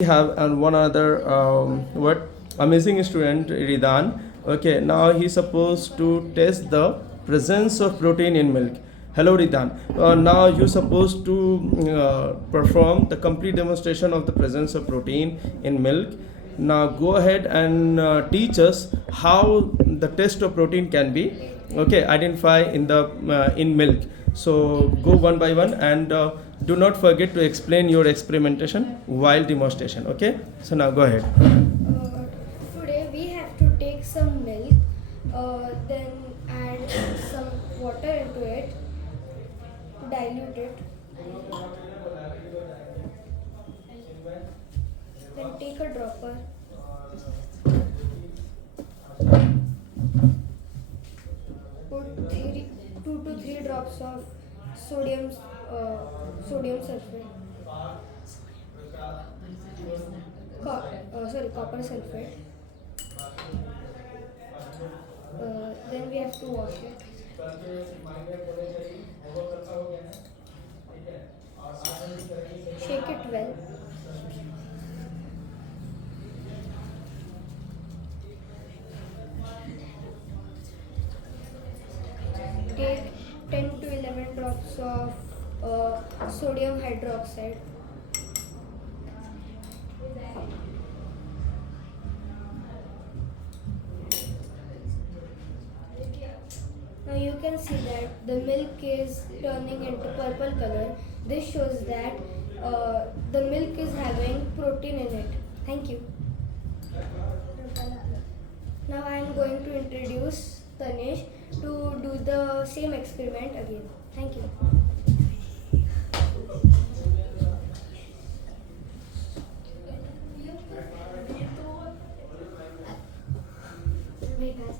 We have and one other what amazing student Hridhaan. Okay, now he's supposed to test the presence of protein in milk. Hello Hridhaan. Now you're supposed to perform the complete demonstration of the presence of protein in milk. Now go ahead and teach us how the test of protein can be identify in milk. So go one by one and do not forget to explain your experimentation while demonstration. Okay, so now go ahead. Today we have to take some milk, then add some water into it, dilute it, then take a dropper, put 2 to 3 drops of sodium sodium sulfate, copper sulfate. Then we have to wash it. Shake it well. Take 10 to 11 drops of sodium hydroxide. Now you can see that the milk is turning into purple color. This shows that the milk is having protein in it. Thank you. Now I am going to introduce Tanesh to do the same experiment again. Thank you. Wait, guys.